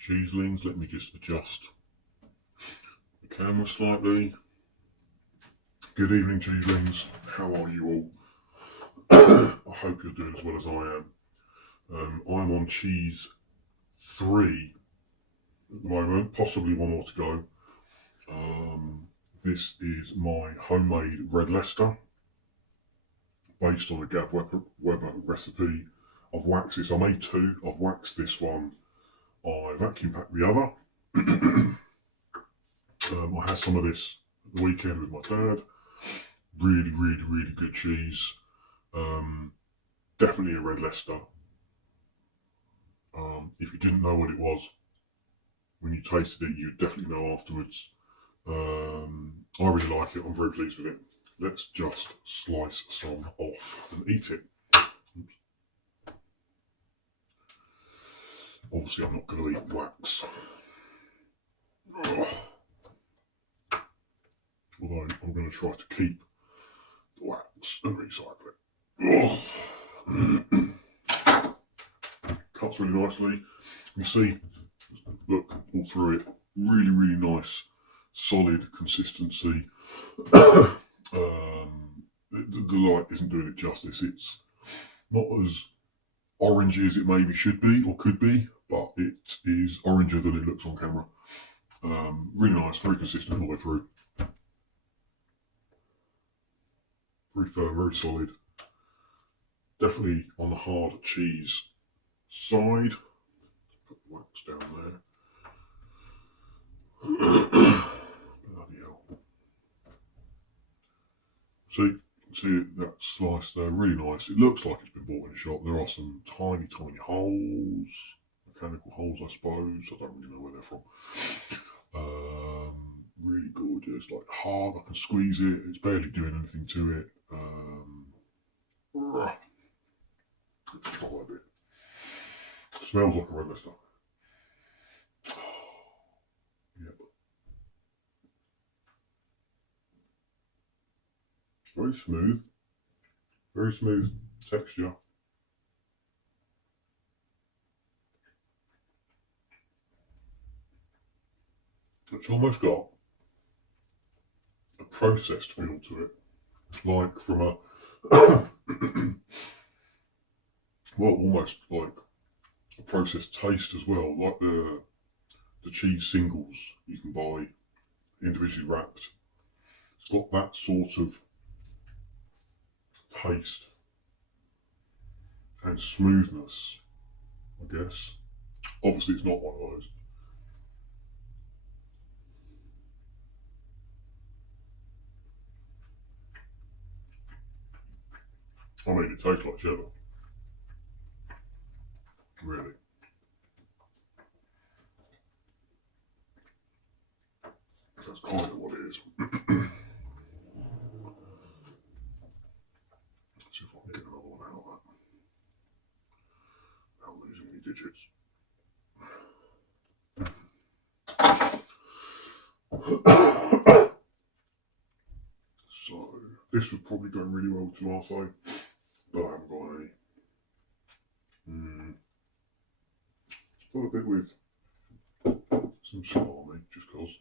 cheeselings. Let me just adjust the camera slightly. Good evening, cheeselings. How are you all? I hope you're doing as well as I am. I'm on cheese 3 at the moment, possibly 1 more to go. This is my homemade Red Leicester, based on a Gav Weber recipe. I've waxed this. I made 2. I've waxed this one. I vacuum packed the other. I had some of this the weekend with my dad. Really, really, really good cheese. Definitely a Red Leicester. If you didn't know what it was when you tasted it, you'd definitely know afterwards. I really like it. I'm very pleased with it. Let's just slice some off and eat it. Obviously, I'm not going to eat wax. Although I'm going to try to keep the wax and recycle it. Cuts really nicely. You see, look all through it. Really, really nice, solid consistency. The light isn't doing it justice. It's not as orangey as it maybe should be or could be, but it is oranger than it looks on camera. Really nice, very consistent all the way through. Very firm, very solid. Definitely on the hard cheese side. Put the wax down there. Bloody hell. See that slice there, really nice. It looks like it's been bought in a shop. There are some tiny, tiny holes, mechanical holes, I suppose. I don't really know where they're from. Really gorgeous, like hard. I can squeeze it. It's barely doing anything to it. Let's try a bit. Smells like a Red Leicester. Yep. Very smooth texture. It's almost got a processed feel to it, like from a well, almost like a processed taste as well, like the cheese singles you can buy individually wrapped. It's got that sort of taste and smoothness, I guess. Obviously, it's not one of those. I mean, it tastes like cheddar. Really. That's kind of what it is. Let's see if I can get another one out of that without losing any digits. So, this would probably go really well with tomato, but I haven't got any. Let's put a bit with some salami, just because.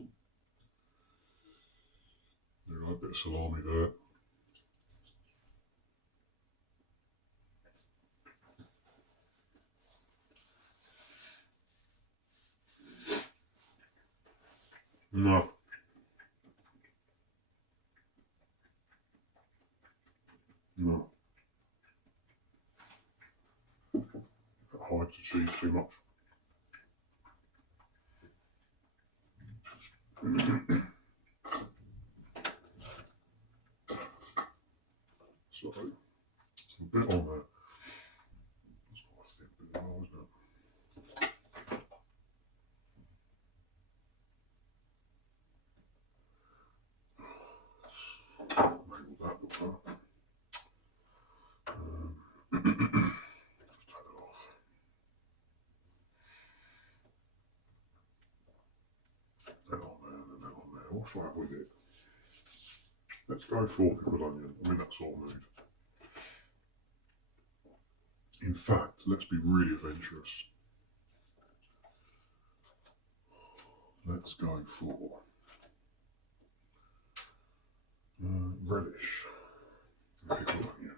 There we go, a bit of salami there. No. No. That hides the cheese too much. So, some bit on there. It's got a thick bit as well, isn't it? Maybe that will work. Just take that off. That on there and then that on there. What shall I have with it? Let's go for pickled onion. I'm in that sort of mood. In fact, let's be really adventurous. Let's go for relish and pickled onion.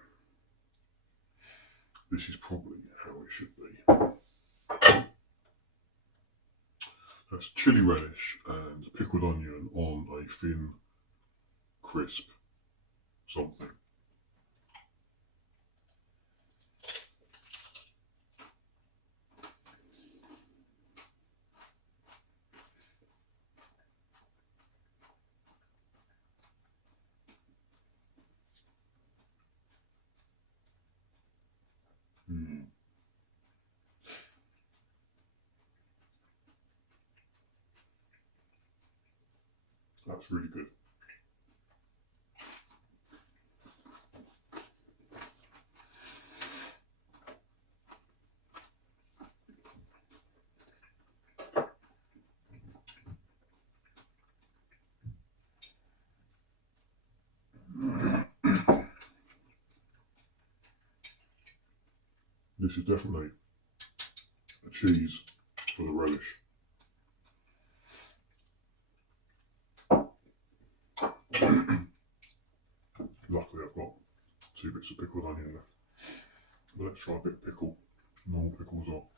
This is probably how it should be. That's chili relish and pickled onion on a thin, crisp something. That's really good. This is definitely a cheese for the relish. Luckily I've got 2 bits of pickled onion left. But let's try a bit of pickle, normal pickle as well.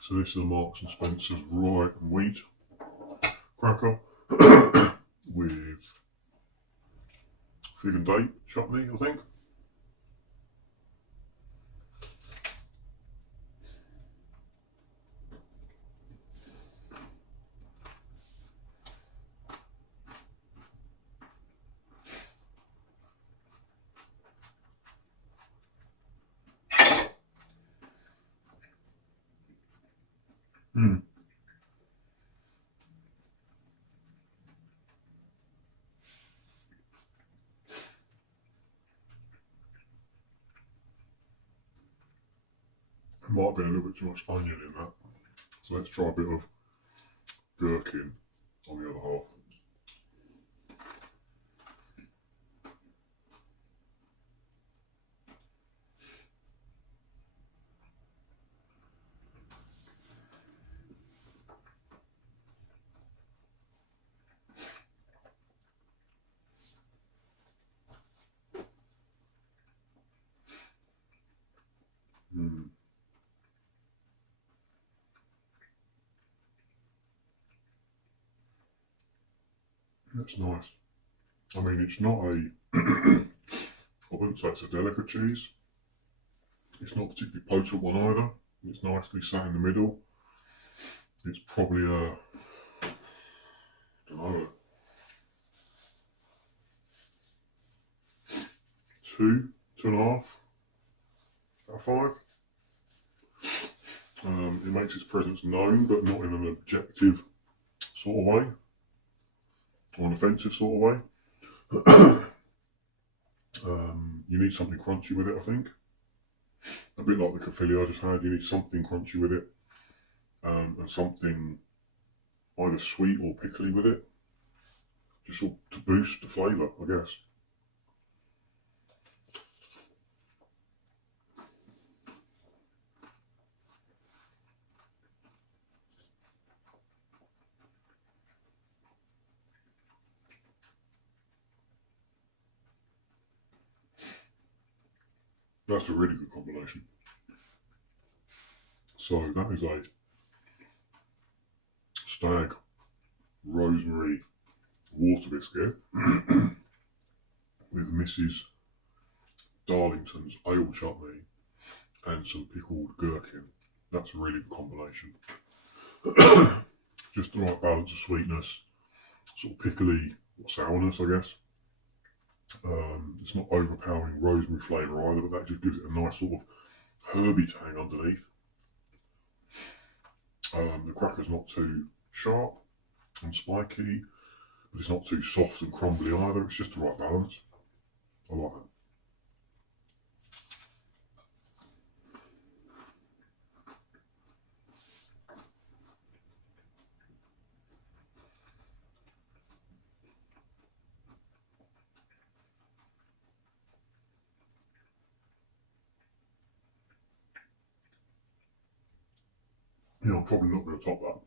So this is a Marks and Spencer's rye and wheat cracker with fig and date chutney, I think. There might have been a little bit too much onion in that. So let's try a bit of gherkin on the other half. That's nice. I mean, it's not a, I wouldn't say it's a delicate cheese. It's not a particularly potent one either. It's nicely sat in the middle. It's probably a, I don't know, 2.5 out of 5. It makes its presence known, but not in an objective sort of way, or an offensive sort of way. You need something crunchy with it, I think. A bit like the Cafilia I just had, you need something crunchy with it, and something either sweet or pickly with it, just sort of to boost the flavour, I guess. That's a really good combination. So that is a stag rosemary water biscuit with Mrs. Darlington's ale chutney and some pickled gherkin. That's a really good combination. Just the right balance of sweetness, sort of pickly sourness, I guess. It's not overpowering rosemary flavour either, but that just gives it a nice sort of herby tang underneath. The cracker's not too sharp and spiky, but it's not too soft and crumbly either. It's just the right balance. I love it. Yeah, I'm probably not going to top that.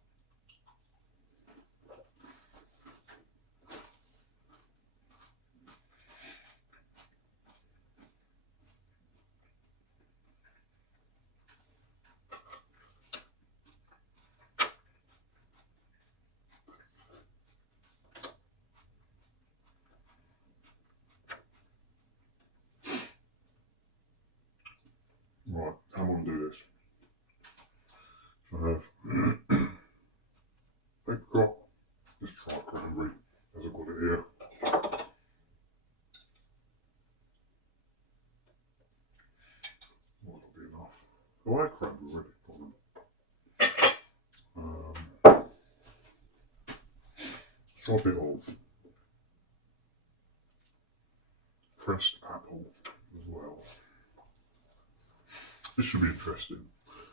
Right, how am I going to do this? So I have apricot, let's try cranberry, as I've got it here. Might not be enough. Oh, I had cranberry already. Try a bit of pressed apple as well. This should be interesting.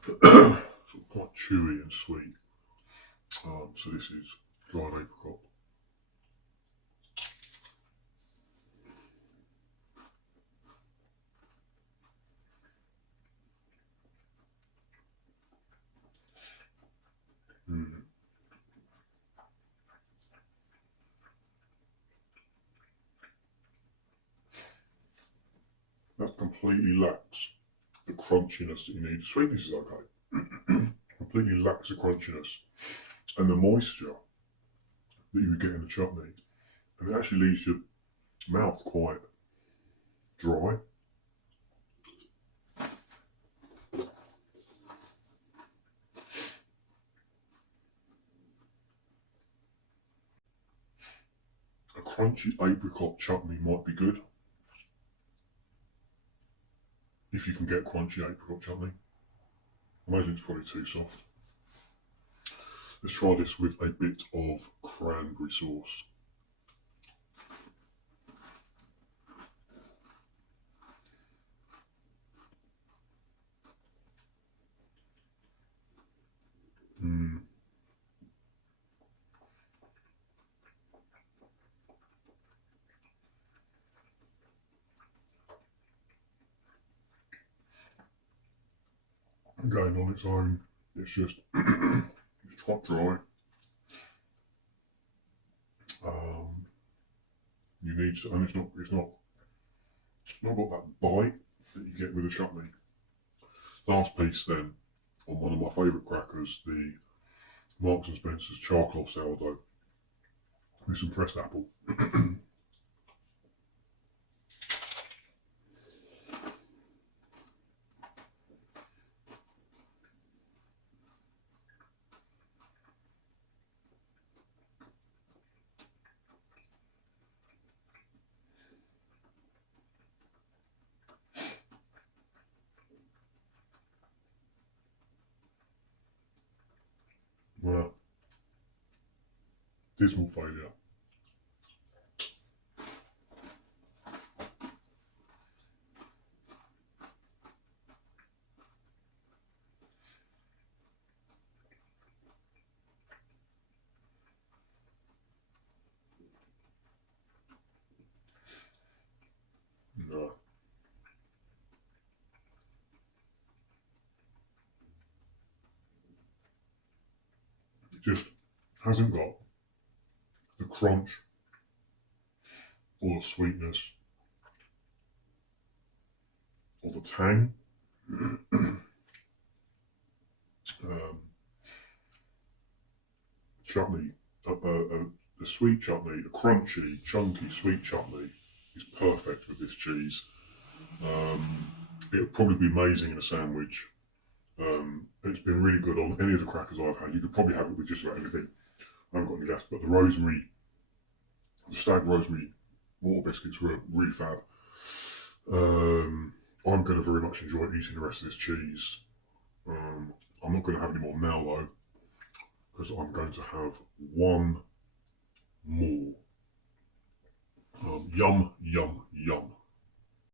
Sort of quite chewy and sweet. So this is dried apricot. That completely lacks the crunchiness that you need. The sweetness is okay. Completely lacks the crunchiness and the moisture that you would get in the chutney. And it actually leaves your mouth quite dry. A crunchy apricot chutney might be good. If you can get crunchy apricot chutney. I imagine it's probably too soft. Let's try this with a bit of cranberry sauce. Going on its own, it's just it's quite dry. You need to, and it's not got that bite that you get with a chutney. Last piece then, on one of my favourite crackers, the Marks and Spencer's charcoal sourdough with some pressed apple. Well, dismal failure. No. It just hasn't got the crunch or the sweetness or the tang. Chutney, a sweet chutney, a crunchy, chunky sweet chutney is perfect with this cheese. It would probably be amazing in a sandwich. It's been really good on any of the crackers I've had. You could probably have it with just about anything. I haven't got any left, but the stag rosemary water biscuits were really fab. I'm going to very much enjoy eating the rest of this cheese. I'm not going to have any more now though, because I'm going to have one more. Yum, yum, yum.